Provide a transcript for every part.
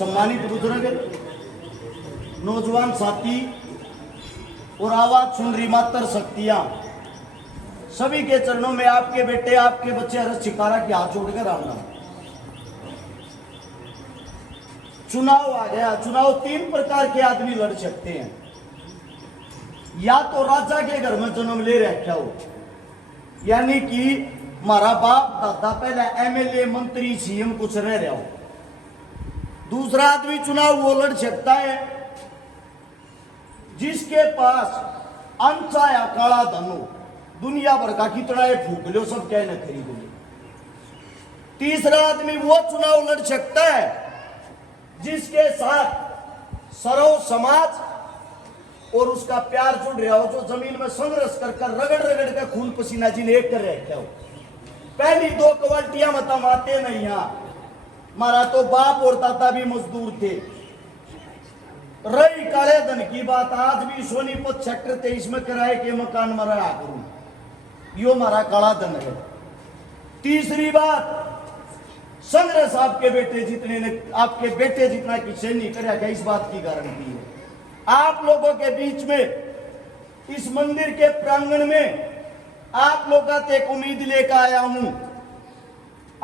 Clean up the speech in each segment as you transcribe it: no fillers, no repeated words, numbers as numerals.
सम्मानित बुजुर्ग, नौजवान साथी और आवाज सुन रही मातर शक्तियां, सभी के चरणों में आपके बेटे, आपके बच्चे हर्ष शिकारा के हाथ जोड़कर आना। चुनाव आ गया। चुनाव 3 प्रकार के आदमी लड़ सकते हैं। या तो राजा के घर में जन्म ले रखा हो, यानी कि हमारा बाप दादा पहले एमएलए, मंत्री, सीएम कुछ रह रहा हो। दूसरा आदमी चुनाव वो लड़ सकता है जिसके पास अंचा या काला धन हो, दुनिया भर का कितना है फूक लो, सब कहना खरीद लो। तीसरा आदमी वो चुनाव लड़ सकता है जिसके साथ सर्व समाज और उसका प्यार जुड़ रहा हो, जो जमीन में संघर्ष कर रगड़ रगड़ का खून पसीना जिन्हें एक कर रखा हो। पहली 2 क्वालिटियां मतलब आते नहीं। यहां हमारा तो बाप और दादा भी मजदूर थे। रही काले धन की बात, आज भी सोनीपत सेक्टर 23 में किराए के मकान में रहा करूं, यो हमारा काला धन है। तीसरी बात, संघर्ष आपके बेटे जितने ने, आपके बेटे जितना किसी नहीं करेगा, इस बात की गारंटी है। आप लोगों के बीच में, इस मंदिर के प्रांगण में आप लोगों से एक उम्मीद लेकर आया हूं।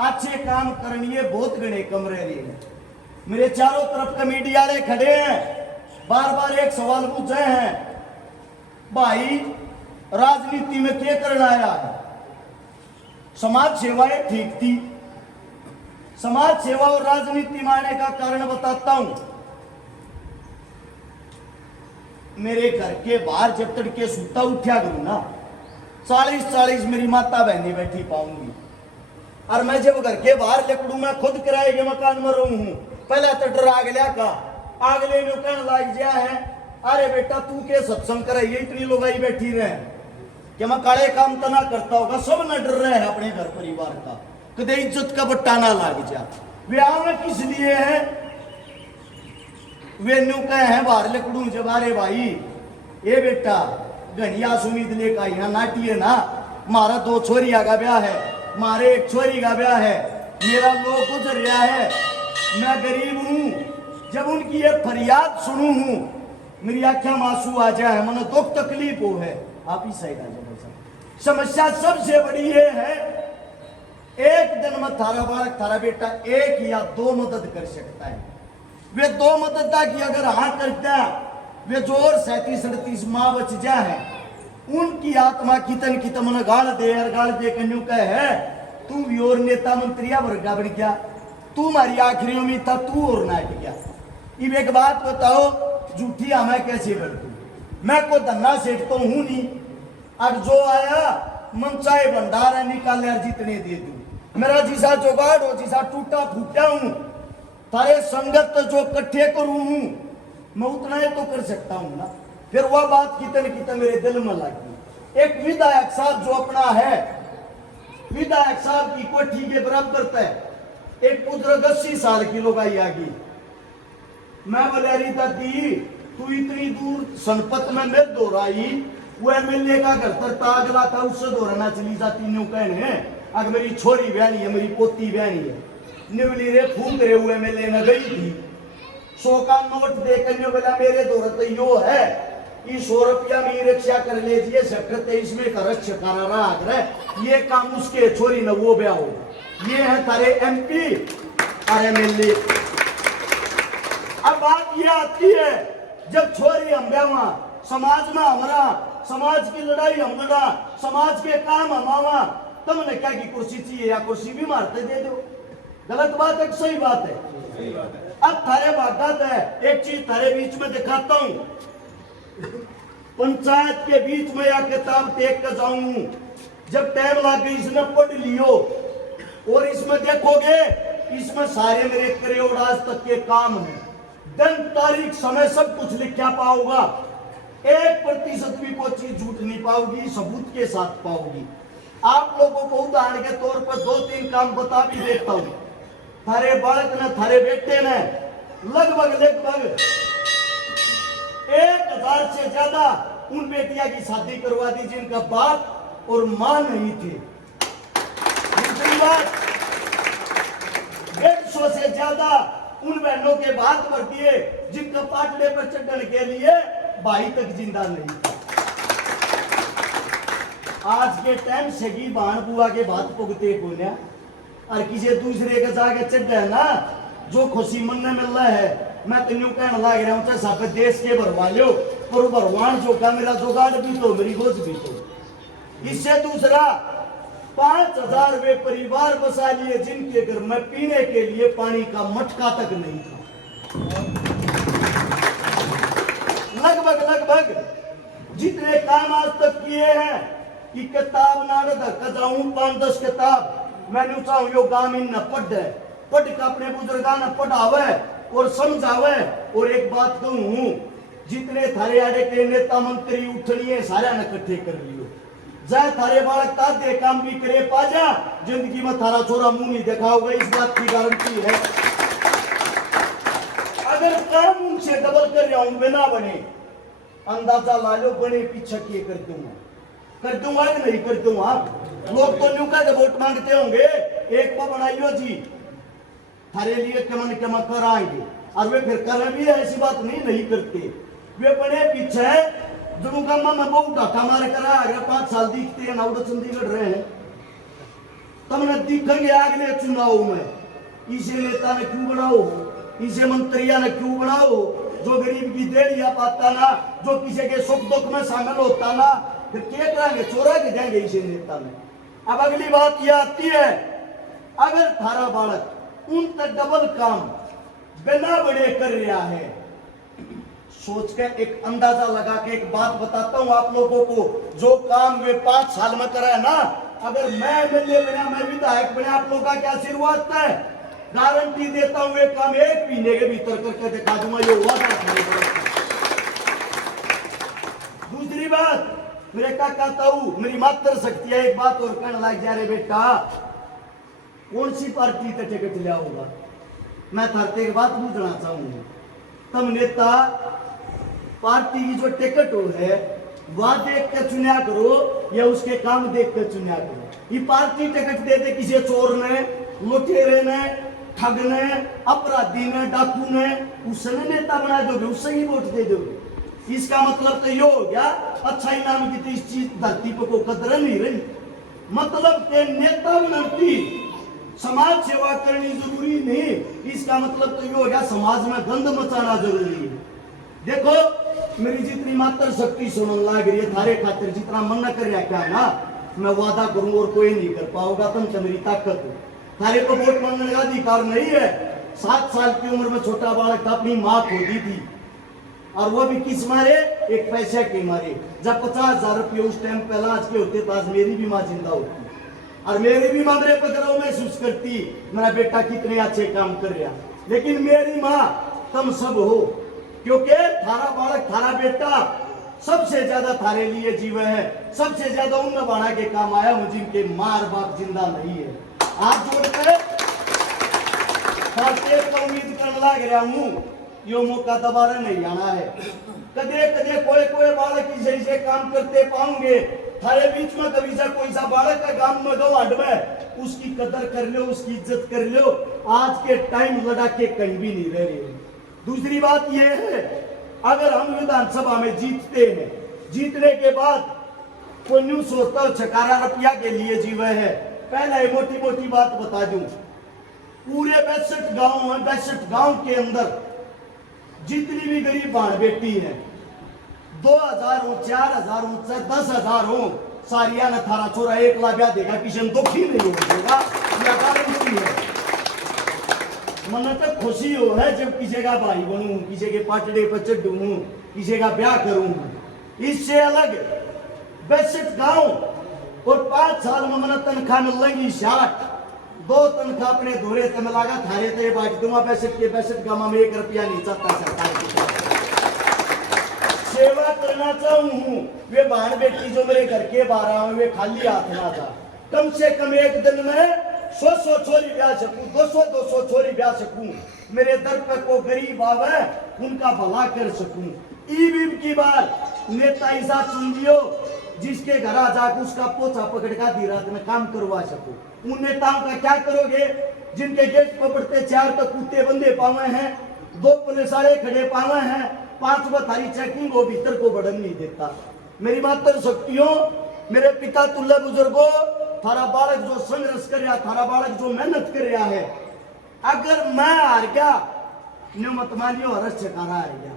अच्छे काम करनी है, बहुत गणे कमरे रहे हैं। मेरे चारों तरफ कमेटी वाले खड़े हैं, बार बार एक सवाल पूछे हैं, भाई राजनीति में क्या करना आया है? समाज सेवाएं ठीक थी। समाज सेवा और राजनीति में आने का कारण बताता हूं। मेरे घर के बाहर जब तड़के सूता उठा करूं ना, 40-40 मेरी माता बहनी बैठी पाऊंगी। और मैं जब घर के बाहर लकड़ू, मैं खुद किराए के मकान में रहूं हूं, पहले तो डरा गया का अगले में कहने लग गया है, अरे बेटा तू के सत्संग करे, ये इतनी लोग आई बैठी रहे कि मैं काले काम तो ना करता होगा। सब न डर रहे हैं अपने घर परिवार का, कदे इज्जत का बट्टा ना लाग जा। वे आवे किस लिए है? वे न्यू कहे हैं बाहर लकड़ू जब, अरे भाई ये बेटा घनिया सुमित लेकर यहाँ नाटी है ना, मारा 2 छोरिया का ब्याह है, मारे 1 छोरी का ब्याह है, मेरा लोग गुजर रहा है, मैं गरीब हूं। जब उनकी ये फरियाद सुनू हूं, मेरी आंखें में आंसू आ जाए, मन दुख तकलीफ हो है। आप ही सही ना। समस्या सबसे बड़ी ये है, एक दिन में थारा बालक, थारा बेटा 1 या 2 मदद कर सकता है। वे 2 मदद की अगर हाँ करता, वे जो और 37-38 माँ बच जाए, उनकी आत्मा कितन की तमन गाल दे कन्यू का है, तू भी और नेता मंत्रिया वर्गा बन गया, तू हमारी आखिरी उम्मीद था, तू और ना गया। अब एक बात बताओ, झूठी हमें कैसे बढ़ दू? मैं को धन्ना सेठ तो हूं नहीं। अब जो आया मनचाहे भंडार है, निकाल यार जितने दे दू। मेरा जिसा जुगाड़ हो, जिसा टूटा फूटा हूं, तारे संगत जो इकट्ठे करूं हूं, मैं उतना ही तो कर सकता हूं ना। फिर वह बात कितन मेरे दिल में लगी। एक विधायक साहब जो अपना है, विधायक साहब की कोठी के बराबर तय एक बुजुर्ग 80 साल की लोग आई आगी। मैं बोले री दादी, तू इतनी दूर संपत में मैं दोहराई, वो एमएलए का घर तर तागला था, उससे दोहराना चली जाती। न्यू कहने अगर मेरी छोरी बहनी है, मेरी पोती बहनी है, न्यूली रे फूक रहे हुए एमएलए न गई थी, 100 का नोट देकर बोला मेरे दौरत यो है, 100 रुपया में रक्षा कर लीजिए, सेक्टर 23 में खर्च कराना आग्रह, ये काम उसके छोरी न वो ब्याह हो। ये है तारे एमपी और एमएलए। अब बात ये आती है, जब छोरी हम ब्यावा, समाज में हमारा, समाज की लड़ाई हम लड़ा, समाज के काम हमारा, तुमने क्या की कुर्सी चाहिए या कुर्सी भी मारते दे दो। गलत बात है, सही बात है? सही बात है। अब थारे बात है, एक चीज थारे बीच में दिखाता हूं। पंचायत के बीच में या किताब देख कर जाऊं, जब टाइम लग गई इसने पढ़ लियो, और इसमें देखोगे, इसमें सारे मेरे करोड़ आज तक के काम हैं, दिन तारीख समय सब कुछ लिखा पाओगा। 1% भी कोई चीज झूठ नहीं पाओगी, सबूत के साथ पाओगी। आप लोगों को उदाहरण के तौर पर 2-3 काम बता भी देता हूं। थारे बालक ने, थारे बेटे ने लगभग 1000 से ज्यादा उन बेटियां की शादी करवा दी जिनका बाप और मां नहीं थे। दूसरी बात, 150 से ज्यादा उन बहनों के बात बढ़ती है जिनका पाटले पर चढ़ने के लिए भाई तक जिंदा नहीं था। आज के टाइम सगी बहन बुआ के बात पुगते पुण्या और किसी दूसरे के जाके चढ़ ना जो खुशी मन में मिल रहा है। मैं तेनू कहने लग रहा हूँ सब देश के भरवा लो पर भगवान जो का मेरा जुगाड़ भी तो मेरी बोझ भी तो। इससे दूसरा 5,000 वे परिवार बसा लिए जिनके घर में पीने के लिए पानी का मटका तक नहीं था। लगभग जितने काम आज तक किए हैं कि किताब नारद कजाऊं 5-10 किताब मैंने चाहूं यो गामी न पढ़ का अपने बुजुर्गा न पढ़ावे और समझावे। और एक बात कहूं, जितने थारे आड़े के नेता मंत्री उठलिए सारे न इकट्ठे कर लियो, जाए थारे बालक ताते काम भी करे पाजा, जिंदगी में थारा छोरा मुंह नहीं देखा होगा, इस बात की गारंटी है। अगर काम उनसे डबल कर रहा हूं बिना बने, अंदाजा ला लो बने पीछे किए कर दूंगा कि नहीं कर दूंगा। लोग तो न्यू का वोट मांगते होंगे, एक को बनाइयो जी थारे लिए कमन कम कराएंगे, और वे फिर कर भी है, ऐसी बात नहीं करते। वे बने पीछे दुनुका में बहुत ढाका मार कर अगर 5 साल दिखते हैं नाउड चंडीगढ़ रहे हैं तमने दिखेंगे अगले चुनाव में इसे नेता ने क्यों बनाओ, इसे मंत्रिया ने क्यों बनाओ, जो गरीब की देड़िया पाता ना, जो किसी के सुख दुख में शामिल होता ना, फिर क्या करेंगे, चोरा के देंगे इसे नेता में। अब अगली बात यह आती है, अगर थारा बालक उन तक डबल काम बिना बड़े कर रहा है, सोच के एक अंदाजा लगा के एक बात बताता हूं आप लोगों को, जो काम वे 5 साल में करा है ना, अगर मैं एमएलए बना, मैं विधायक बना, आप लोगों का क्या आशीर्वाद है, गारंटी देता हूं वे काम 1 महीने के भीतर करके दिखा दूंगा, ये वादा है। दूसरी बात मेरे का कहता हूं, मेरी मात्र शक्ति है, एक बात और कहने लग जा रहे बेटा, कौन सी पार्टी तक टिकट लिया होगा, मैं थारते एक बात पूछना चाहूंगा, तब नेता पार्टी की जो टिकट हो है वह देख के चुनिया करो या उसके काम देख के चुनिया करो। ये पार्टी टिकट देते किसी चोर ने, लुटेरे ने, ठग ने, अपराधी ने, डाकू ने, उसने नेता बना दोगे, उससे ही वोट दे दोगे। इसका मतलब तो ये हो गया अच्छा इनाम की तो इस चीज धरती पर को कदर नहीं रही, मतलब के नेता बनती समाज सेवा करनी जरूरी नहीं, इसका मतलब तो ये हो गया समाज में गंद मचाना जरूरी है। देखो मेरी जितनी मात्र शक्ति सुनने लग रही है थारे खातिर, जितना मन न कर क्या ना, मैं वादा करूं और कोई नहीं कर पाओगा, तुम तो मेरी ताकत हो। थारे को वोट मांगने का अधिकार नहीं है। 7 साल की उम्र में छोटा बालक अपनी मां खो दी थी, और वो भी किस मारे, एक पैसे के मारे। जब 50,000 रुपये उस टाइम पहला आज के होते तो आज मेरी भी माँ जिंदा होती, और मेरी भी माँ मेरे पकड़ो महसूस करती मेरा बेटा कितने अच्छे काम कर रहा। लेकिन मेरी माँ तुम सब हो, क्योंकि थारा बालक थारा बेटा सबसे ज्यादा थारे लिए जीवे है, सबसे ज्यादा उन बाड़ा के काम आया हूं जिनके मार बाप जिंदा नहीं है। आप जोड़कर उम्मीद करने लग रहा हूं, यो मौका दोबारा नहीं आना है। कदे कदे कोई बालक इसे काम करते पाऊंगे थारे बीच में, कभी सा कोई सा बालक का गांव में गो हट में, उसकी कदर कर लो, उसकी इज्जत कर लो। आज के टाइम लड़ा के कहीं भी नहीं रह रहे। दूसरी बात यह है, अगर हम विधानसभा में जीतते हैं, जीतने के बाद कोई न्यू सोचता हो 11 रुपया के लिए जीवे है। पहले मोटी मोटी बात बता दूं, पूरे 62 गांव हैं, 62 गांव के अंदर जितनी भी गरीब बहन बेटी है, 2000 हो, 4000 हो, 10,000 हो, सारिया ने थारा छोरा 1 लाख ब्याह देगा, किसी में दुख ही नहीं होगा, यह गारंटी है। मन तो खुशी हो है जब किसी का भाई बनूं, किसी के पाटड़े पर चढ़ूं, किसी का ब्याह करूं। इससे अलग 62 गांव और 5 साल में मन तनख्वाह मिल रही 60, 2 तनख्वाह अपने धोरे तम लगा थारे तो ये बांट दूंगा। 62 गांव में 1 रुपया नहीं चाहता सरकार की सेवा करना चाहूं। वे बहन बेटी जो मेरे घर के 12 में वे खाली हाथ ना था, कम से कम एक दिन में 100 छोरी ब्याह सकूं, 200 छोरी ब्याह सकूं, मेरे दर पे को गरीब आवे उनका भला कर सकूं। ईवीम की बात नेता ऐसा चुन लियो जिसके घर आ जाकर उसका पोछा पकड़ का दी रात में काम करवा सकूं। उन नेताओं का क्या करोगे जिनके गेट पर बढ़ते 4 तक कुत्ते बंदे पावे हैं, 2 पुलिस वाले खड़े पावे हैं, 5वां थारी चेकिंग हो भीतर को बढ़न नहीं देता। मेरी मातर शक्तियों, मेरे पिता तुल्य बुजुर्गो, थारा बालक जो संघर्ष कर रहा, थारा बालक जो मेहनत कर रहा है, अगर मैं हार गया न्यू मत मानियो हरस छकारा हार गया।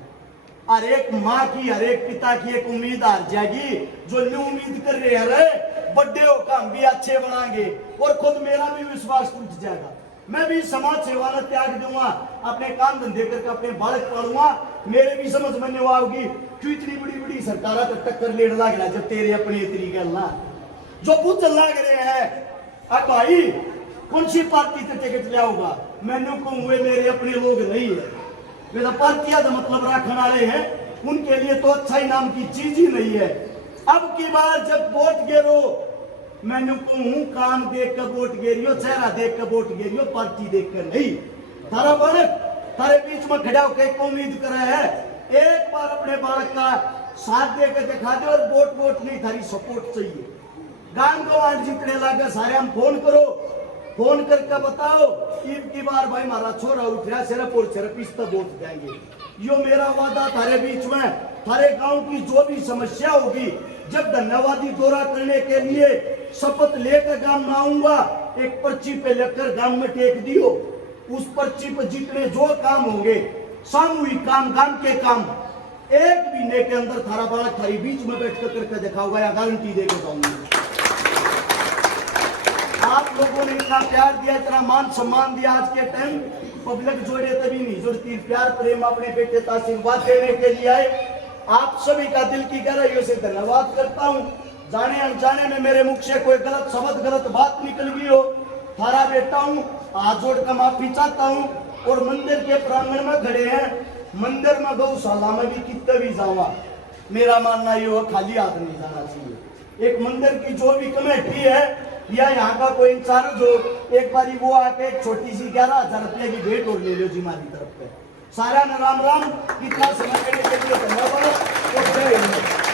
हर एक माँ की, हर एक पिता की एक उम्मीद हार जाएगी, जो न्यू उम्मीद कर रहे हैं बड़े हो काम भी अच्छे बनाएंगे, और खुद मेरा भी विश्वास टूट जाएगा। मैं भी समाज सेवा में त्याग दूंगा, अपने काम धंधे करके अपने बालक पढ़ूंगा, मेरे भी समझ में नहीं आओगी क्यों इतनी बड़ी बड़ी सरकारा तो टक्कर लेने लग रहा जब तेरे अपने तरीके ना जो पूछ लग रहे हैं। अब भाई कौन सी पार्टी से टिकट लियाऊंगा, मैंने कहूँ मेरे अपने लोग नहीं है, वे तो पार्टियां तो मतलब रखने वाले हैं, उनके लिए तो अच्छा ही नाम की चीज ही नहीं है। अब की बार जब वोट गिरो, मैंने कहूँ काम देख कर वोट गिरियो, चेहरा देख कर वोट गिरियो, पार्टी देख कर नहीं। थारा बालक थारे बीच में खड़ा होकर उम्मीद कर रहे हैं, एक बार अपने बालक का साथ देकर दिखा दे, और वोट नहीं, थारी सपोर्ट चाहिए। गांव गवान जितने लगे सारे हम फोन करो, फोन करके बताओ ईद की बार भाई हमारा छोरा उठ रहा, सिर्फ और सिर्फ इस तक वोट देंगे। यो मेरा वादा थारे बीच में, थारे गांव की जो भी समस्या होगी, जब धन्यवादी दौरा करने के लिए शपथ लेकर गांव में आऊंगा, एक पर्ची पे लेकर गांव में टेक दियो, उस पर्ची पर जितने जो काम होंगे, सामूहिक काम, गांव के काम, 1 महीने के अंदर थारा बालक थारी बीच में बैठ कर करके दिखाऊंगा, या गारंटी देकर जाऊंगा। आप लोगों ने इतना प्यार दिया, इतना मान सम्मान दिया, आज के टाइम पब्लिक जोड़े तभी नहीं जुड़ती, प्यार प्रेम अपने बेटे का आशीर्वाद देने के लिए आए। आप सभी का दिल की गहराइयों से धन्यवाद करता हूँ। जाने अनजाने में मेरे मुख से कोई गलत शब्द, गलत बात निकल गई हो, थारा बेटा हूँ, हाथ जोड़ कर माफी चाहता हूँ। और मंदिर के प्रांगण में खड़े हैं, मंदिर में गौशाला में भी कितने भी जावा, मेरा मानना ये हो खाली हाथ नहीं जाना चाहिए। एक मंदिर की जो भी कमेटी है या यहाँ का कोई इंचार्ज हो, एक बारी वो आके एक छोटी सी 11,000 रुपये की भेंट और ले लो जी हमारी तरफ पे। सारा न राम राम, इतना समय देने के लिए धन्यवाद और जय हिंद।